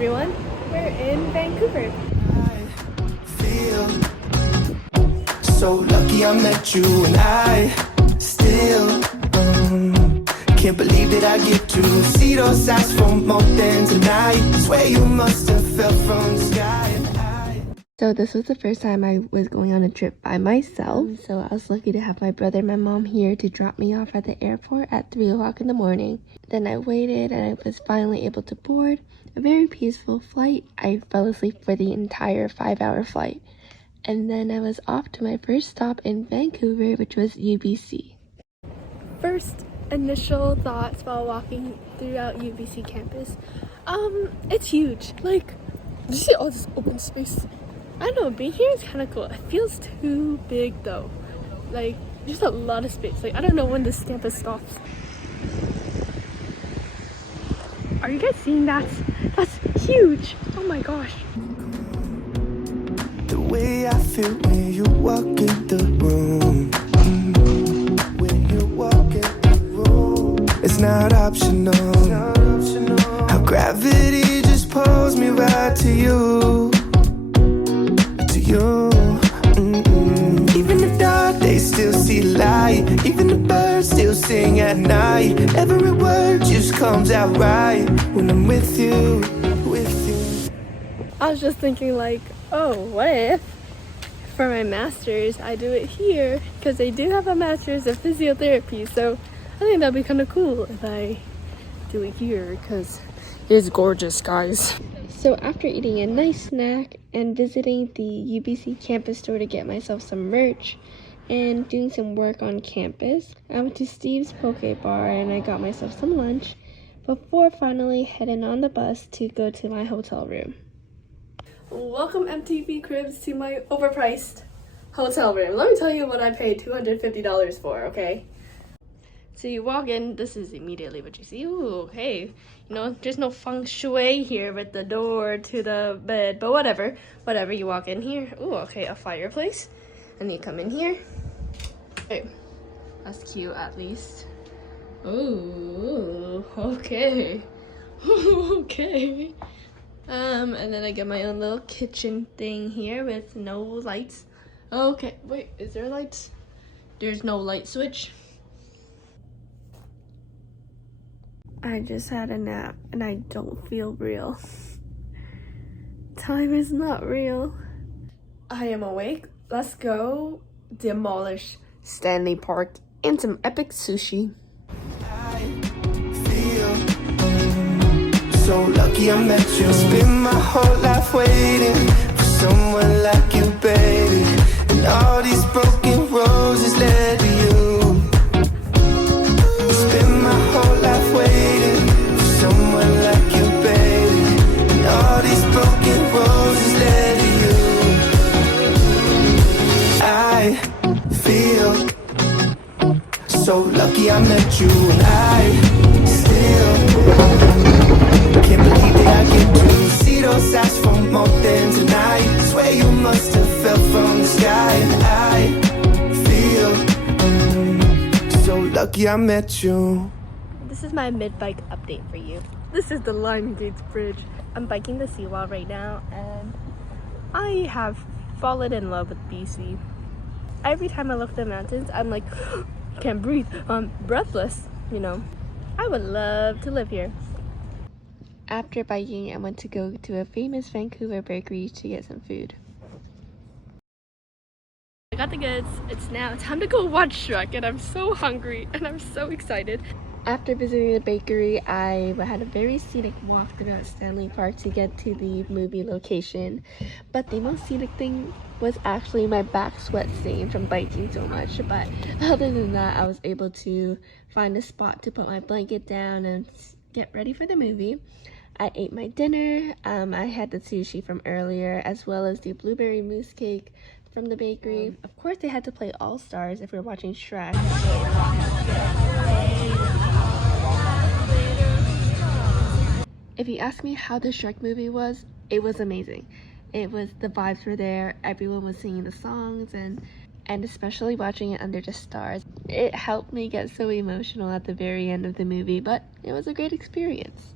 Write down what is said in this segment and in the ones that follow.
everyone. We're in Vancouver. I feel so lucky I met you, and I still can't believe that I get to see those eyes for more than tonight. Swear you must have fell from the sky. So this was the first time I was going on a trip by myself. So I was lucky to have my brother and my mom here to drop me off at the airport at 3 o'clock in the morning. Then I waited and I was finally able to board. A very peaceful flight. I fell asleep for the entire 5-hour flight. And then I was off to my first stop in Vancouver, which was UBC. First initial thoughts while walking throughout UBC campus. It's huge. Like, did you see all this open space? I don't know, being here is kind of cool. It feels too big though. Like, just a lot of space. Like, I don't know when this campus stops. Are you guys seeing that? That's huge. Oh my gosh. The way I feel when you walk in the room, when you walk in the room, it's not optional. How gravity just pulls me right to you. Even the dark days still see light. Even the birds still sing at night. Every word just comes out right when I'm with you, with you. I was just thinking like, oh, what if for my master's I do it here? Because they do have a master's of physiotherapy, so I think that'd be kind of cool if I do it here because it's gorgeous, guys. So after eating a nice snack and visiting the UBC campus store to get myself some merch and doing some work on campus, I went to Steve's Poke Bar and I got myself some lunch before finally heading on the bus to go to my hotel room. Welcome MTV Cribs to my overpriced hotel room. Let me tell you what I paid $250 for, okay? So you walk in, this is immediately what you see. Ooh, okay. You know, there's no feng shui here with the door to the bed, but whatever. Whatever, you walk in here. Ooh, okay, a fireplace. And you come in here. Okay. That's cute, at least. Ooh, okay. Okay. And then I get my own little kitchen thing here with no lights. Okay, wait, is there lights? There's no light switch. I just had a nap and I don't feel real. Time is not real. I am awake. Let's go demolish Stanley Park and some epic sushi. I feel so lucky I met you. Spend my whole life waiting for someone like you, baby. And all these broken roses led to you. Spend my whole life waiting for someone like you, baby. And all these broken roses led to you. I feel so lucky I met you, and I still can't believe that I get to see those eyes for more than tonight. Swear you must have fell from the sky, and I feel so lucky I met you. This is my mid-bike update for you. This is the Lime Gates Bridge. I'm biking the seawall right now, and I have fallen in love with BC. Every time I look at the mountains, I'm like, can't breathe. I'm breathless, you know. I would love to live here. After biking, I went to go to a famous Vancouver bakery to get some food. I got the goods. It's now time to go watch Shrek, and I'm so hungry and I'm so excited. After visiting the bakery, I had a very scenic walk throughout Stanley Park to get to the movie location. But the most scenic thing was actually my back sweat stain from biking so much. But other than that, I was able to find a spot to put my blanket down and get ready for the movie. I ate my dinner. I had the sushi from earlier, as well as the blueberry mousse cake from the bakery. Of course, they had to play All Stars if we were watching Shrek. If you ask me how the Shrek movie was, it was amazing. It was, the vibes were there, everyone was singing the songs, and especially watching it under the stars. It helped me get so emotional at the very end of the movie, but it was a great experience.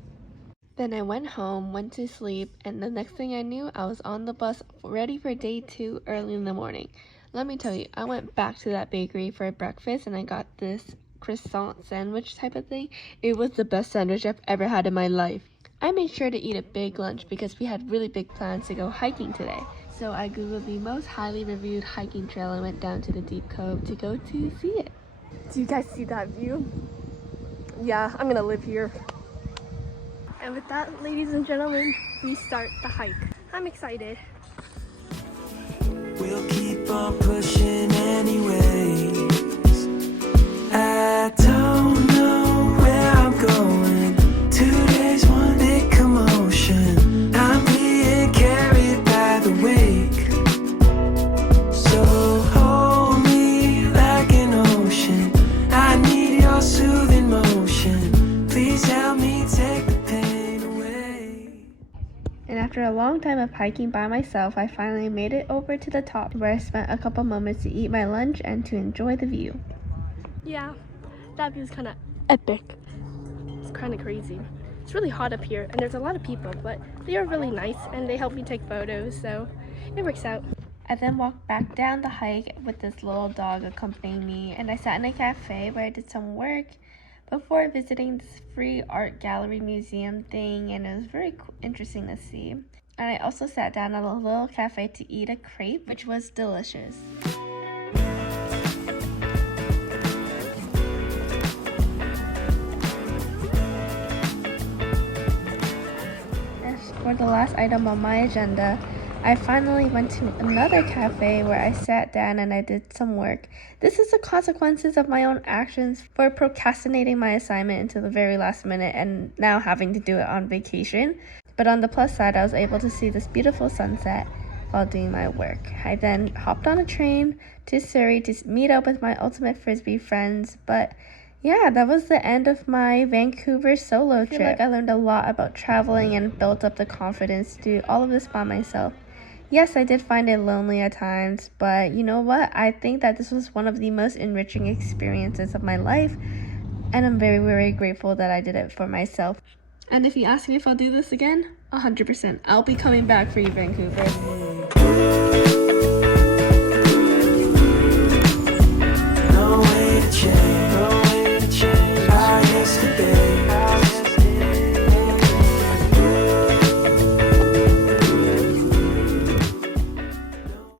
Then I went home, went to sleep, and the next thing I knew, I was on the bus ready for day 2 early in the morning. Let me tell you, I went back to that bakery for breakfast and I got this croissant sandwich type of thing. It was the best sandwich I've ever had in my life. I made sure to eat a big lunch because we had really big plans to go hiking today. So I googled the most highly reviewed hiking trail and went down to the Deep Cove to go to see it. Do you guys see that view? Yeah, I'm gonna live here. And with that, ladies and gentlemen, we start the hike. I'm excited. We'll keep on pushing anyways. I don't know where I'm going. 2 days, one big commotion. I'm being carried by the wake. So hold me like an ocean. I need your soothing motion. Please help me take the pain away. And after a long time of hiking by myself, I finally made it over to the top where I spent a couple moments to eat my lunch and to enjoy the view. Yeah, that view's kind of epic. It's kind of crazy. It's really hot up here and there's a lot of people, but they are really nice and they help me take photos, so it works out. I then walked back down the hike with this little dog accompanying me, and I sat in a cafe where I did some work before visiting this free art gallery museum thing, and it was very interesting to see. And I also sat down at a little cafe to eat a crepe, which was delicious. As for the last item on my agenda, I finally went to another cafe where I sat down and I did some work. This is the consequences of my own actions for procrastinating my assignment until the very last minute and now having to do it on vacation. But on the plus side, I was able to see this beautiful sunset while doing my work. I then hopped on a train to Surrey to meet up with my Ultimate Frisbee friends. But yeah, that was the end of my Vancouver solo trip. I feel like I learned a lot about traveling and built up the confidence to do all of this by myself. Yes, I did find it lonely at times, but you know what? I think that this was one of the most enriching experiences of my life, and I'm very, very grateful that I did it for myself. And if you ask me if I'll do this again, 100%. I'll be coming back for you, Vancouver.